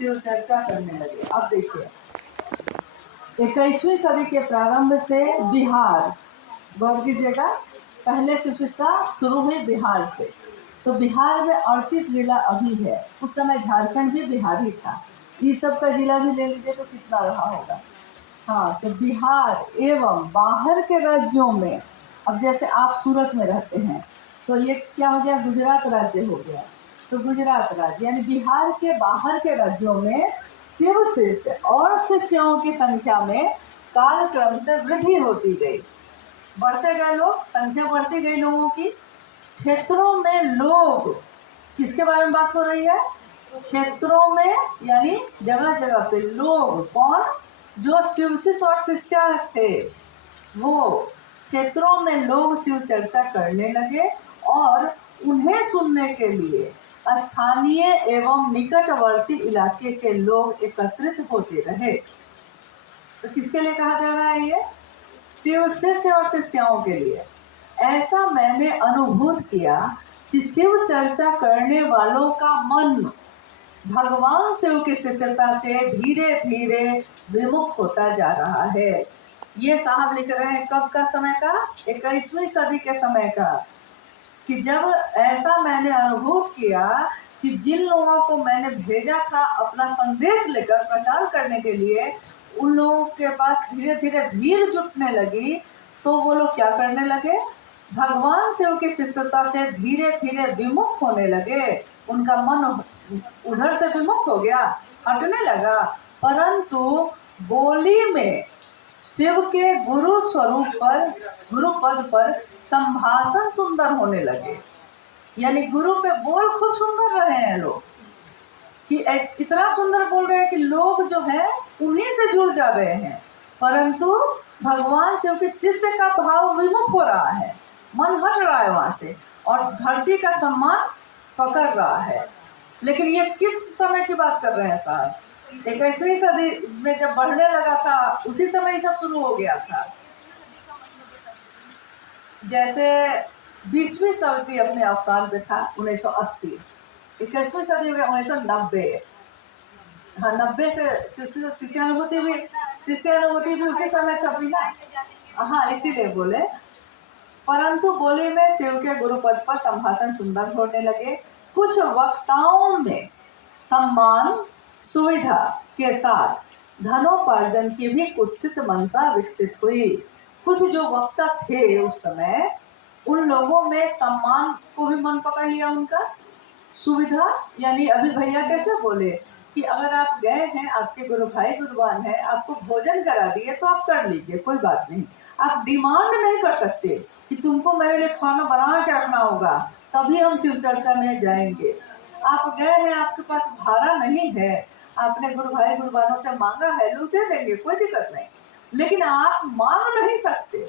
शिव चर्चा करने लगे। अब देखिए 21वीं सदी के प्रारंभ से बिहार, गौर कीजिएगा, पहले शिव चर्चा शुरू हुई बिहार से। तो बिहार में 38 जिला अभी है, उस समय झारखंड भी बिहार ही था। ये सब का जिला भी ले लीजिए तो कितना रहा होगा। हाँ, तो बिहार एवं बाहर के राज्यों में, अब जैसे आप सूरत में रहते हैं तो ये क्या हो गया, गुजरात राज्य हो गया। तो गुजरात राज्य यानी बिहार के बाहर के राज्यों में शिव शिष्य और शिष्यों की संख्या में कालक्रम से वृद्धि होती गई, बढ़ते गए लोग, संख्या बढ़ती गई लोगों की। क्षेत्रों में लोग, किसके बारे में बात हो रही है, क्षेत्रों में यानी जगह जगह पे लोग, कौन, जो शिव शिष्य और शिष्या थे वो क्षेत्रों में लोग शिव चर्चा करने लगे और उन्हें सुनने के लिए स्थानीय एवं निकटवर्ती इलाके के लोग एकत्रित होते रहे। तो किसके लिए कहा जा रहा है ये, शिव शिष्य और शिष्याओं के लिए। ऐसा मैंने अनुभूत किया कि शिव चर्चा करने वालों का मन भगवान शिव की शिष्यता से धीरे धीरे विमुख होता जा रहा है। ये साहब लिख रहे हैं कब का समय का, 21वीं सदी के समय का, कि जब ऐसा मैंने अनुभव किया कि जिन लोगों को मैंने भेजा था अपना संदेश लेकर प्रचार करने के लिए, उन लोगों के पास धीरे धीरे भीड़ जुटने लगी। तो वो लोग क्या करने लगे, भगवान शिव की शिष्यता से धीरे धीरे विमुख होने लगे। उनका मन उधर से विमुख हो गया, हटने लगा। परंतु बोली में शिव के गुरु स्वरूप पर, गुरु पद पर संभाषण सुंदर होने लगे। यानी गुरु पे बोल खूब सुंदर रहे हैं लोग, कि इतना सुंदर बोल रहे हैं कि लोग जो है उन्हीं से जुड़ जा रहे हैं। परंतु भगवान शिव के शिष्य का भाव विमुख हो रहा है, मन हट रहा है वहां से और धरती का सम्मान पकड़ रहा है। लेकिन ये किस समय की बात कर रहे हैं साहब, 21वीं सदी में जब बढ़ने लगा था उसी समय ये सब शुरू हो गया था। जैसे 20वीं सदी अपने अवसान पे था 1980, 21वीं सदी हो गया 1990। हाँ, 90 से शिष्यानुभूति भी उसी समय छपी ना। हाँ, इसीलिए बोले। परंतु बोली में शिव के गुरु पद पर संभाषण सुंदर होने लगे। कुछ वक्ताओं में सम्मान सुविधा के साथ धनोपार्जन की भी कुत्सित मनसा विकसित हुई। कुछ जो वक्ता थे उस समय, उन लोगों में सम्मान को भी मन पकड़ लिया उनका, सुविधा यानी अभी भैया कैसे बोले कि अगर आप गए हैं, आपके गुरु भाई गुरुवान है, आपको भोजन करा दिए तो आप कर लीजिए, कोई बात नहीं। आप डिमांड नहीं कर सकते कि तुमको मेरे लिए खाना बना के रखना होगा तभी हम शिव चर्चा में जाएंगे। आप गए हैं, आपके पास भाड़ा नहीं है, आपने गुरु भाई गुरुवानों से मांगा है, लोग दे देंगे, कोई दिक्कत नहीं। लेकिन आप मांग नहीं सकते,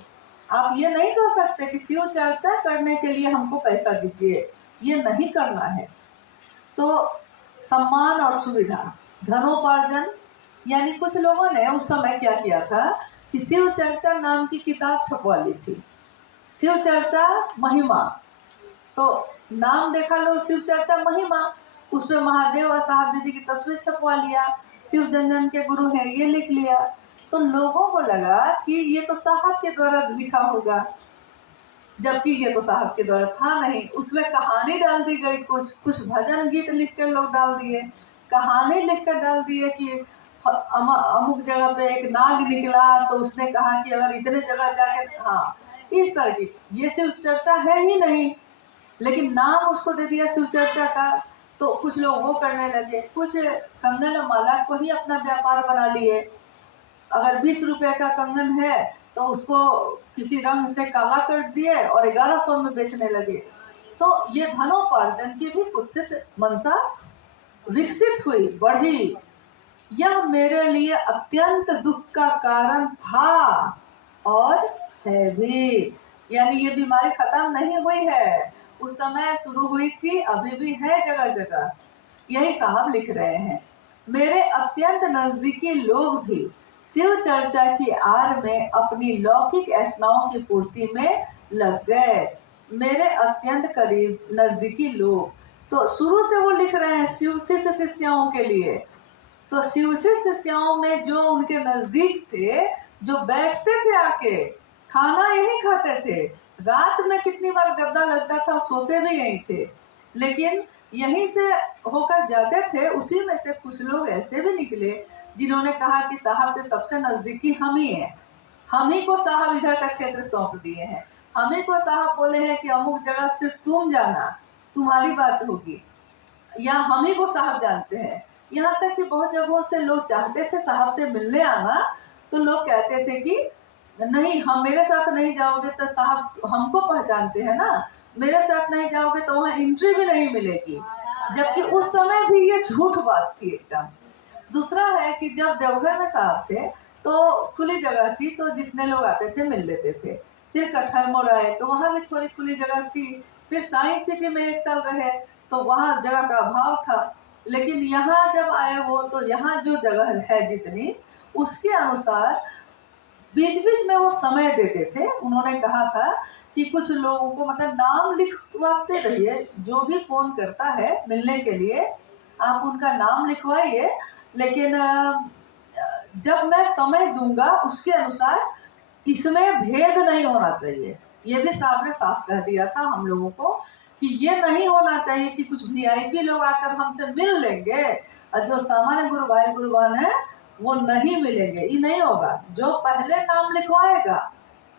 आप ये नहीं कह सकते कि शिव चर्चा करने के लिए हमको पैसा दीजिए, ये नहीं करना है। तो सम्मान और सुविधा, धनोपार्जन, यानी कुछ लोगों ने उस समय क्या किया था कि शिव चर्चा नाम की किताब छपवा ली थी, शिव चर्चा महिमा। तो नाम देखा लो, शिव चर्चा महिमा, उसमें महादेव और साहब दीदी की तस्वीर छपवा लिया, शिव जन के गुरु हैं ये लिख लिया। तो लोगों को लगा कि ये तो साहब के द्वारा लिखा होगा, जबकि ये तो साहब के द्वारा था नहीं। उसमें कहानी डाल दी गई, कुछ भजन गीत लिख कर लोग डाल दिए, कहानी लिख कर डाल दिए कि अमुक जगह पे एक नाग निकला तो उसने कहा कि अगर इतने जगह जाके, हाँ, इस तरह की। ये शिव चर्चा है ही नहीं, लेकिन नाम उसको दे दिया शिव चर्चा का। तो कुछ लोग वो करने लगे, कुछ कंगन और माला को ही अपना व्यापार बना लिए। अगर 20 रुपए का कंगन है तो उसको किसी रंग से काला कर दिए और 1100 में बेचने लगे। तो ये धनोपार्जन की भी कुत्सित मनसा विकसित हुई, बढ़ी। यह मेरे लिए अत्यंत दुख का कारण था और है भी। यानी ये बीमारी खत्म नहीं हुई है, उस समय शुरू हुई थी, अभी भी है जगह जगह। यही साहब लिख रहे हैं। मेरे अत्यंत नजदीकी लोग भी शिव चर्चा की आड़ में अपनी लौकिक ऐसनाओं की पूर्ति में लग गए। मेरे अत्यंत करीब नजदीकी लोग, तो शुरू से वो लिख रहे हैं शिव शिष्य शिष्याओं के लिए तो शिवजी शिष्यों में जो उनके नजदीक थे, जो बैठते थे आके, खाना यही खाते थे, रात में कितनी बार गद्दा लगता था, सोते भी यहीं थे, लेकिन यहीं से होकर जाते थे। उसी में से कुछ लोग ऐसे भी निकले जिन्होंने कहा कि साहब के सबसे नजदीकी हम ही हैं, हम ही को साहब इधर का क्षेत्र सौंप दिए हैं, हम ही को साहब बोले हैं कि अमुक जगह सिर्फ तुम जाना, तुम्हारी बात होगी, या हम ही को साहब जानते हैं। यहाँ तक कि बहुत जगहों से लोग चाहते थे साहब से मिलने आना, तो लोग कहते थे कि नहीं, हम मेरे साथ नहीं जाओगे तो साहब हमको पहचानते हैं ना, मेरे साथ नहीं जाओगे तो वहाँ एंट्री भी नहीं मिलेगी, जबकि उस समय भी ये झूठ बात थी एकदम। दूसरा है कि जब देवघर में साहब थे तो खुली जगह थी, तो जितने लोग आते थे मिल लेते थे। फिर कठर मोड़ आए तो वहाँ भी थोड़ी खुली जगह थी। फिर साइंस सिटी में 1 साल रहे तो वहाँ जगह का अभाव था। लेकिन यहाँ जब आए वो, तो यहाँ जो जगह है जितनी, उसके अनुसार बीच बीच में वो समय देते थे। उन्होंने कहा था कि कुछ लोगों को मतलब नाम लिखवाते रहिए, जो भी फोन करता है मिलने के लिए आप उनका नाम लिखवाइए, लेकिन जब मैं समय दूंगा उसके अनुसार इसमें भेद नहीं होना चाहिए। ये भी साहब ने साफ कह दिया था हम लोगों को कि ये नहीं होना चाहिए कि कुछ वीआईपी लोग आकर हमसे मिल लेंगे और जो सामान्य गुरु भाई गुरुवान है वो नहीं मिलेंगे, ये नहीं होगा। जो पहले नाम लिखवाएगा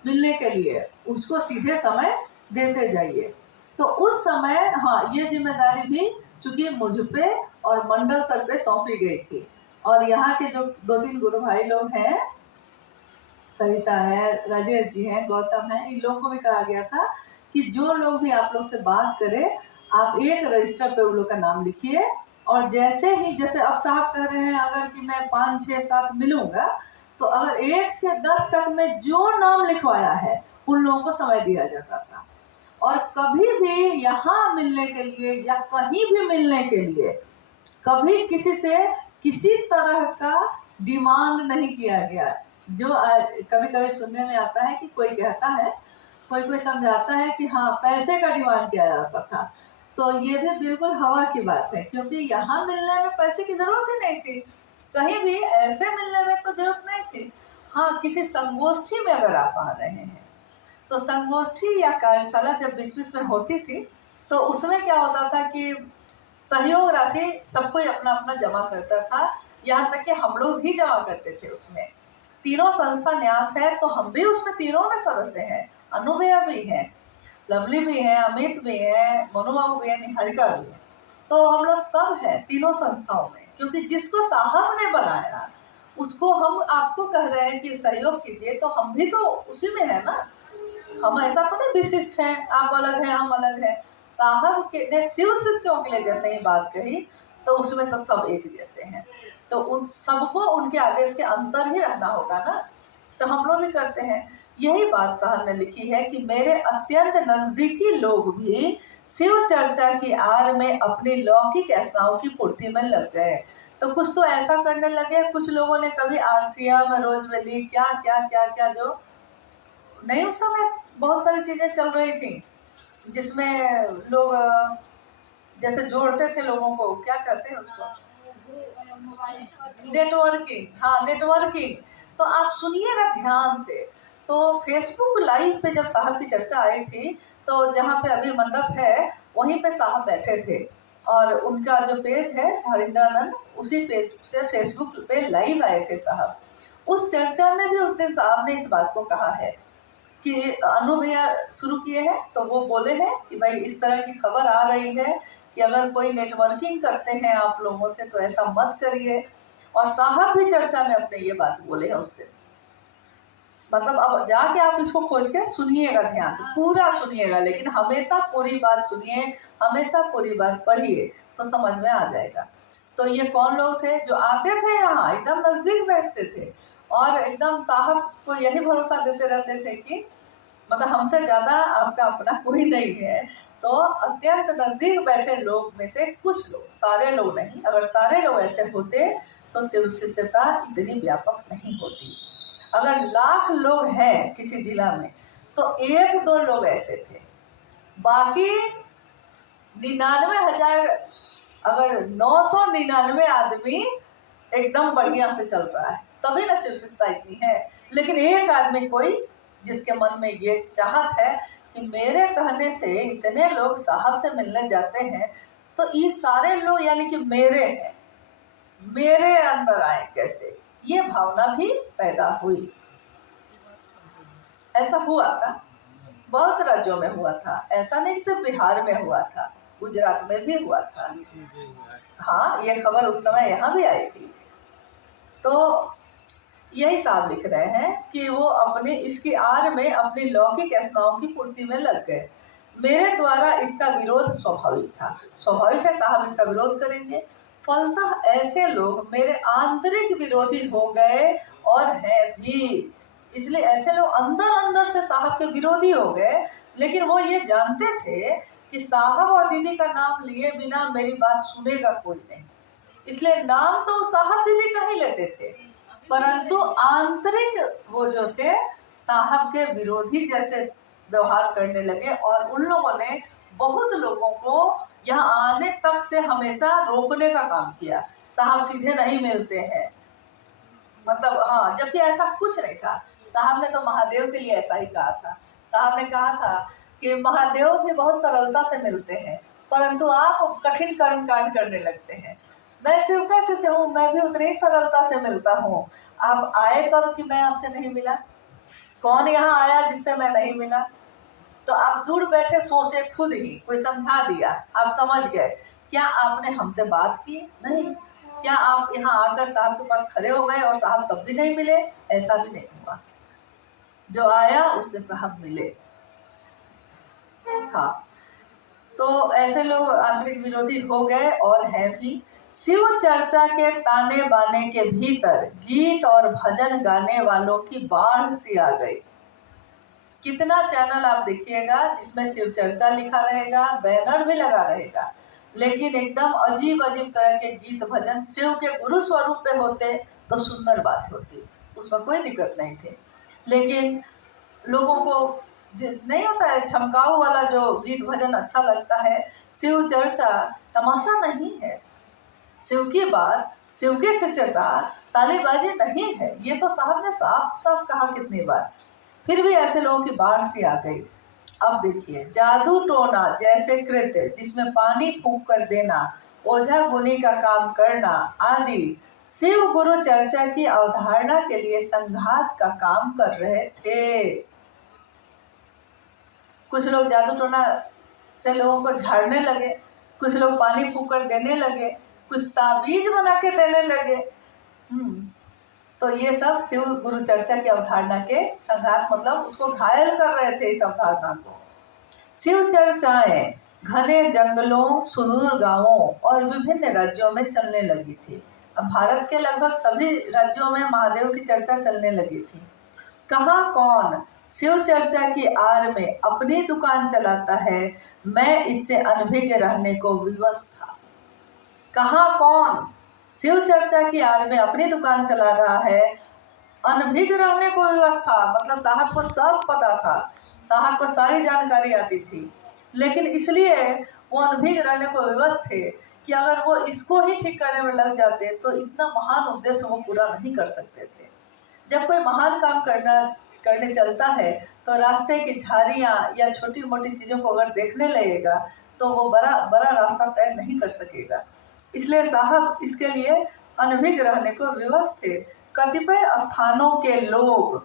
मिलने के लिए उसको सीधे समय देते जाइए। तो उस समय हाँ, ये जिम्मेदारी भी चूंकि मुझ पे और मंडल सर पे सौंपी गई थी। और यहाँ के जो 2-3 गुरु भाई लोग हैं, सरिता है, राजेश जी हैं, गौतम है, इन लोगों को भी कहा गया था कि जो लोग भी आप लोग से बात करे, आप एक रजिस्टर पे उन लोग का नाम लिखिए। और जैसे ही, जैसे अब साहब कह रहे हैं अगर कि मैं 5, 6, 7 मिलूंगा, तो अगर 1 से 10 तक में जो नाम लिखवाया है उन लोगों को समय दिया जाता था। और कभी भी यहाँ मिलने के लिए या कहीं भी मिलने के लिए कभी किसी से किसी तरह का डिमांड नहीं किया गया। जो कभी कभी सुनने में आता है कि कोई कहता है, कोई कोई समझाता है कि हाँ पैसे का डिमांड किया जाता था, तो ये भी बिल्कुल हवा की बात है, क्योंकि यहाँ मिलने में पैसे की जरूरत ही नहीं थी, कहीं भी ऐसे मिलने में तो जरूरत नहीं थी। हाँ, किसी संगोष्ठी में अगर आप आ रहे हैं तो संगोष्ठी या कार्यशाला जब बीच में होती थी तो उसमें क्या होता था कि सहयोग राशि सबको अपना अपना जमा करता था, यहाँ तक कि हम लोग भी जमा करते थे उसमें। तीनों संस्था न्यास है तो हम भी उसमें तीनों में सदस्य हैं, अनुभया भी है, लवली भी है, अमित भी है, मनुबाबू भी है, निहारिका भी है। तो हम लोग सब है तीनों संस्थाओं में, क्योंकि जिसको साहब ने बनाया उसको हम आपको कह रहे हैं कि सहयोग कीजिए, तो हम भी तो उसी में है ना। हम ऐसा तो नहीं विशिष्ट हैं, आप अलग हैं हम अलग हैं। साहब के ने शिव शिष्यों के लिए जैसे ही बात कही तो उसमें तो सब एक जैसे हैं, तो उन सबको उनके आदेश के अंदर ही रहना होगा ना, तो हम लोग भी करते हैं। यही बात साहब ने लिखी है कि मेरे अत्यंत नजदीकी लोग भी शिव चर्चा की आड़ में अपनी लौकिक आशाओं की पूर्ति में लग गए। तो कुछ तो ऐसा करने लगे, कुछ लोगों ने कभी आरसिया में रोज में ली क्या क्या क्या क्या, जो नहीं उस समय बहुत सारी चीजें चल रही थी जिसमें लोग जैसे जोड़ते थे लोगों को, क्या कहते हैं उसको, नेटवर्किंग। हाँ, नेटवर्किंग। तो आप सुनिएगा ध्यान से। तो फेसबुक लाइव पे जब साहब की चर्चा आई थी तो जहाँ पे अभी मंडप है वहीं पे साहब बैठे थे, और उनका जो पेज है हरिंद्रानंद, उसी पेज से फेसबुक पे लाइव आए थे साहब। उस चर्चा में भी उस दिन साहब ने इस बात को कहा है कि अनु भैया शुरू किए हैं, तो वो बोले हैं कि भाई इस तरह की खबर आ रही है कि अगर कोई नेटवर्किंग करते हैं आप लोगों से तो ऐसा मत करिए। और साहब भी चर्चा में अपने ये बात बोले हैं उस दिन। मतलब अब जाके आप इसको खोज के सुनिएगा, ध्यान से पूरा सुनिएगा, लेकिन हमेशा पूरी बात सुनिए, हमेशा पूरी बात पढ़िए तो समझ में आ जाएगा। तो ये कौन लोग थे जो आते थे यहाँ, एकदम नजदीक बैठते थे और एकदम साहब को यही भरोसा देते रहते थे कि मतलब हमसे ज्यादा आपका अपना कोई नहीं है। तो अत्यंत नजदीक बैठे लोग में से कुछ लोग, सारे लोग नहीं, अगर सारे लोग ऐसे होते तो शिव शिष्यता इतनी व्यापक नहीं होती। अगर लाख लोग हैं किसी जिला में तो 1-2 लोग ऐसे थे, बाकी 99,000, अगर 999 आदमी एकदम बढ़िया से चल रहा है, तभी ना शिवशिष्टता इतनी है। लेकिन एक आदमी कोई जिसके मन में ये चाहत है कि मेरे कहने से इतने लोग साहब से मिलने जाते हैं, तो ये सारे लोग यानी कि मेरे हैं, मेरे अंदर आए कैसे, ये भावना भी पैदा हुई। ऐसा हुआ था, बहुत राज्यों में हुआ था, ऐसा नहीं सिर्फ बिहार में हुआ था, गुजरात में भी हुआ था। हाँ, ये खबर उस समय यहाँ भी आई थी। तो यही साहब लिख रहे हैं कि वो अपने इसकी आड़ में अपनी लौकिक वासनाओं की पूर्ति में लग गए। मेरे द्वारा इसका विरोध स्वाभाविक था, स्वाभाविक है साहब इसका विरोध करेंगे। फलतः ऐसे लोग मेरे आंतरिक विरोधी हो गए और हैं भी। इसलिए ऐसे लोग अंदर अंदर से साहब के विरोधी हो गए, लेकिन वो ये जानते थे कि साहब और दीदी का नाम लिए बिना मेरी बात सुनेगा कोई नहीं, इसलिए नाम तो साहब दीदी का ही लेते थे, परंतु आंतरिक वो जो थे साहब के विरोधी जैसे व्यवहार करने लगे। और उन लोगों ने बहुत लोगों को यहाँ आने तक से हमेशा रोकने का काम किया, साहब सीधे नहीं मिलते हैं, मतलब हाँ, जबकि ऐसा कुछ नहीं था। साहब ने तो महादेव के लिए ऐसा ही कहा था। साहब ने कहा था कि महादेव भी बहुत सरलता से मिलते हैं, परंतु आप कठिन कर्म कांड करने लगते हैं। मैं शिव का शिष्य हूँ, मैं भी उतनी ही सरलता से मिलता हूँ। आप आए कब कि मैं आपसे नहीं मिला? कौन यहाँ आया जिससे मैं नहीं मिला? तो आप दूर बैठे सोचे खुद ही, कोई समझा दिया, आप समझ गए। क्या आपने हमसे बात की? नहीं। क्या आप यहाँ आकर साहब के पास खड़े हो गए और साहब तब भी नहीं मिले? ऐसा भी नहीं हुआ। जो आया उससे साहब मिले। हाँ, तो ऐसे लोग आंतरिक विरोधी हो गए और हैं भी। शिव चर्चा के ताने बाने के भीतर गीत और भजन गाने वालों की बाढ़ सी आ गई। कितना चैनल आप देखिएगा जिसमें शिव चर्चा लिखा रहेगा, बैनर भी लगा रहेगा, लेकिन एकदम अजीब अजीब तरह के गीत भजन शिव के गुरु स्वरूप पे होते तो सुंदर बात होती, उसमें कोई दिक्कत नहीं थी। लेकिन लोगों को नहीं होता है छमकाऊ वाला जो गीत भजन अच्छा लगता है। शिव चर्चा तमाशा नहीं है, शिव की बात, शिव की शिष्यता तालीबाजी नहीं है, ये तो साहब ने साफ साफ कहा कितनी बार। फिर भी ऐसे लोगों की बाढ़ सी आ गई। अब देखिए, जादू टोना जैसे कृत्य जिसमें पानी फूंक कर देना, ओझा गुनी का काम करना आदि शिव गुरु चर्चा की अवधारणा के लिए संघात का काम कर रहे थे। कुछ लोग जादू टोना से लोगों को झाड़ने लगे, कुछ लोग पानी फूंक कर देने लगे, कुछ ताबीज बना के देने लगे। तो ये सब शिव गुरु चर्चा की अवधारणा के संघात, मतलब उसको घायल कर रहे थे इस अवधारणा को। शिव चर्चाएं घने जंगलों, सुदूर गांवों और विभिन्न राज्यों में चलने लगी थी। अब भारत के लगभग सभी राज्यों में महादेव की चर्चा चलने लगी थी। कहाँ कौन शिव चर्चा की आड़ में अपनी दुकान चलाता है, मैं इससे अनभिज्ञ रहने को विवश था। कहाँ कौन शिव चर्चा की आड़ में अपनी दुकान चला रहा है, अनभिज्ञ रहने को विवश था, मतलब साहब को सब पता था, साहब को सारी जानकारी आती थी, लेकिन इसलिए वो अनभिज्ञ रहने को विवश थे कि अगर वो इसको ही ठीक करने में लग जाते तो इतना महान उद्देश्य वो पूरा नहीं कर सकते थे। जब कोई महान काम करने चलता है तो रास्ते की झाड़ियाँ या छोटी मोटी चीज़ों को अगर देखने लगेगा तो वो बड़ा बड़ा रास्ता तय नहीं कर सकेगा। इसलिए साहब इसके लिए अनभिज्ञ रहने को विवश थे। कतिपय स्थानों के लोग,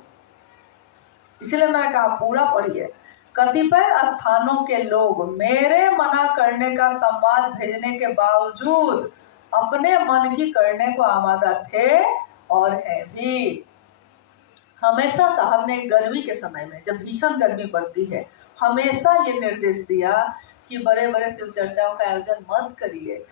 इसलिए मैंने कहा पूरा पढ़िए, कतिपय स्थानों के लोग मेरे मना करने का संवाद भेजने के बावजूद अपने मन की करने को आमादा थे और हैं भी। हमेशा साहब ने गर्मी के समय में, जब भीषण गर्मी पड़ती है, हमेशा ये निर्देश दिया कि बड़े बड़े शिव चर्चाओं का आयोजन मत करिए,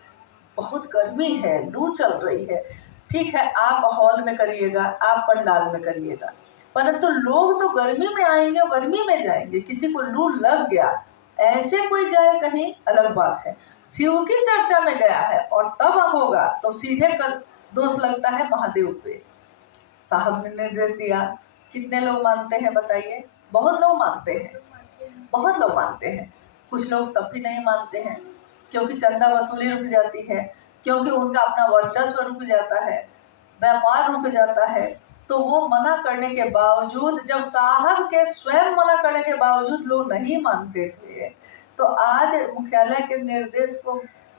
बहुत गर्मी है, लू चल रही है। ठीक है, आप हॉल में करिएगा, आप पंडाल में करिएगा, परंतु लोग तो गर्मी में आएंगे और गर्मी में जाएंगे। किसी को लू लग गया, ऐसे कोई जाए कहीं अलग बात है, शिव की चर्चा में गया है और तब होगा तो सीधे दोष लगता है महादेव पे। साहब ने निर्देश दिया। कितने लोग मानते हैं बताइए? बहुत लोग मानते हैं, बहुत लोग मानते हैं। कुछ लोग तब भी नहीं मानते हैं क्योंकि चंदा वसूली रुक जाती है, क्योंकि उनका अपना वर्चस्व रुक जाता है। व्यापार रुक जाता है। तो वो मना करने के बावजूद, जब साहब के स्वयं मना करने के बावजूद लोग नहीं मानते थे, तो आज मुख्यालय के निर्देश को